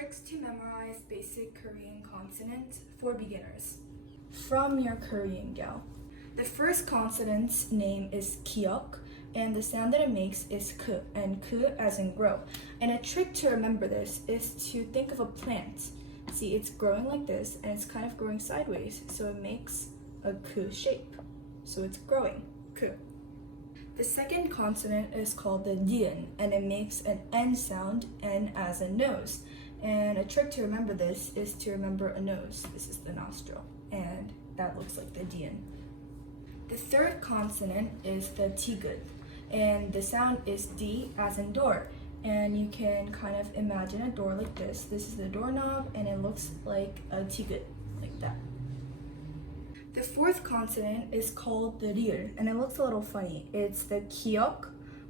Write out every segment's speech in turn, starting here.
Tricks to memorize basic Korean consonants for beginners. From your Korean gal. The first consonant's name is kiok, and the sound that it makes is k, and k as in grow. And a trick to remember this is to think of a plant. See, it's growing like this, and it's kind of growing sideways, so it makes a k shape. So it's growing, k. The second consonant is called the dian, and it makes an N sound, N as in nose. And a trick to remember this is to remember a nose. This is the nostril, and that looks like the dian. The third consonant is the tigud, and the sound is D as in door. And you can kind of imagine a door like this. This is the doorknob, and it looks like a tigud, like that. The fourth consonant is called the rir, and it looks a little funny. It's the kiok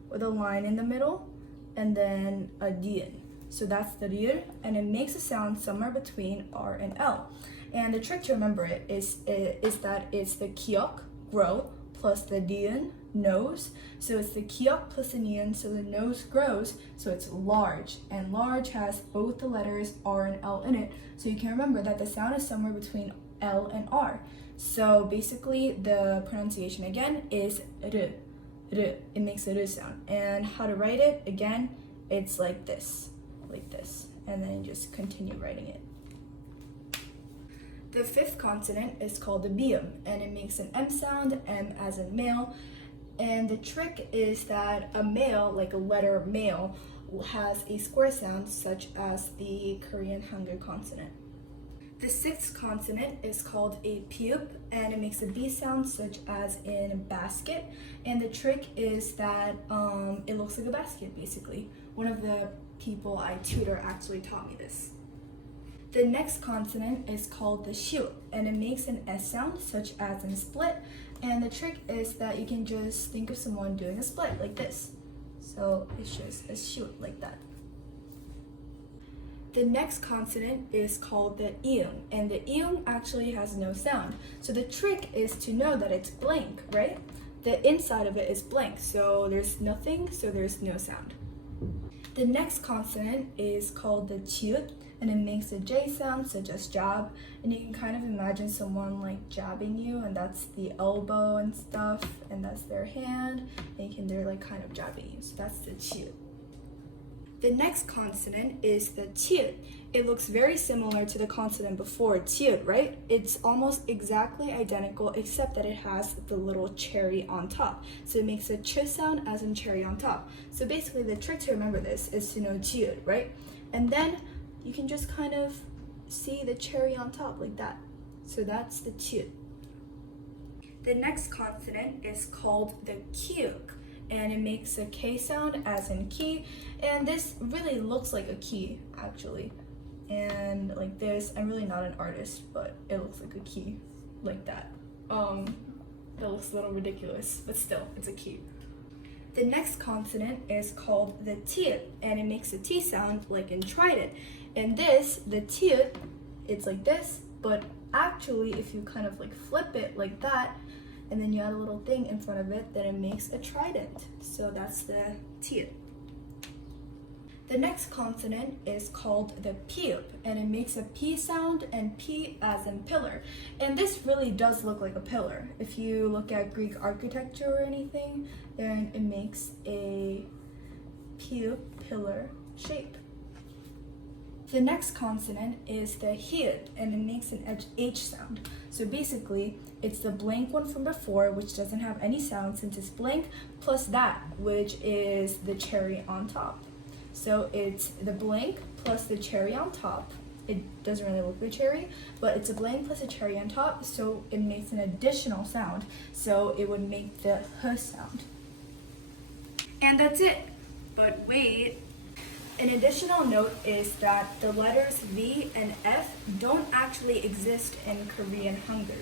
with a line in the middle, and then a dian. So that's the rir, and it makes a sound somewhere between R and L. And the trick to remember it is that it's the kiok, grow, plus the dian, nose. So it's the kiok plus the dian, so the nose grows, so it's large. And large has both the letters R and L in it. So you can remember that the sound is somewhere between L and R. So basically the pronunciation again is r, r. It makes a r sound. And how to write it, again, it's like this, and then you just continue writing it. The fifth consonant is called the bium, and it makes an M sound, M as in male. And the trick is that a male, like a letter male, has a square sound such as the Korean Hangul consonant. The sixth consonant is called a pube, and it makes a B sound such as in basket. And the trick is that it looks like a basket, basically. One of the people I tutor actually taught me this. The next consonant is called the shu, and it makes an S sound such as in split. And the trick is that you can just think of someone doing a split like this. So it's just a shu like that. The next consonant is called the iung, and the iung actually has no sound. So the trick is to know that it's blank, right? The inside of it is blank, so there's nothing, so there's no sound. The next consonant is called the chiut, and it makes a J sound such as jab. And you can kind of imagine someone like jabbing you, and that's the elbow and stuff, and that's their hand, and they're like kind of jabbing you. So that's the chiut. The next consonant is the tiut. It looks very similar to the consonant before, tiut, right? It's almost exactly identical except that it has the little cherry on top. So it makes a ch sound as in cherry on top. So basically the trick to remember this is to know tiut, right? And then you can just kind of see the cherry on top like that. So that's the tiut. The next consonant is called the kyuk, and it makes a K sound as in key, and this really looks like a key actually, and like this. I'm really not an artist, but it looks like a key like that. That looks a little ridiculous, but still, it's a key. The next consonant is called the tiut, and it makes a T sound like in trident. And this, the tiut, it's like this, but actually if you kind of like flip it like that, and then you add a little thing in front of it, then it makes a trident. So that's the tiut. The next consonant is called the pube, and it makes a P sound, and P as in pillar. And this really does look like a pillar. If you look at Greek architecture or anything, then it makes a pube pillar shape. The next consonant is the hyud, and it makes an H sound. So basically, it's the blank one from before, which doesn't have any sound since it's blank, plus that, which is the cherry on top. So it's the blank plus the cherry on top. It doesn't really look like a cherry, but it's a blank plus a cherry on top, so it makes an additional sound. So it would make the h sound. And that's it. But wait. An additional note is that the letters V and F don't actually exist in Korean Hangul.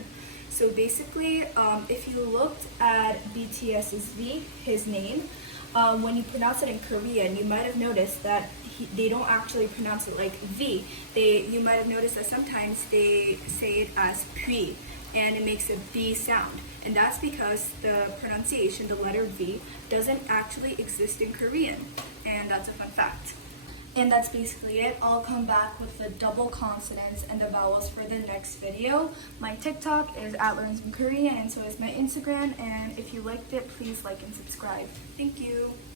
So basically, if you looked at BTS's V, his name, when you pronounce it in Korean, you might have noticed that they don't actually pronounce it like V. You might have noticed that sometimes they say it as Pube, and it makes a B sound. And that's because the pronunciation, the letter V, doesn't actually exist in Korean. And that's a fun fact. And that's basically it. I'll come back with the double consonants and the vowels for the next video. My TikTok is @LearnSomeKorean, and so is my Instagram. And if you liked it, please like and subscribe. Thank you.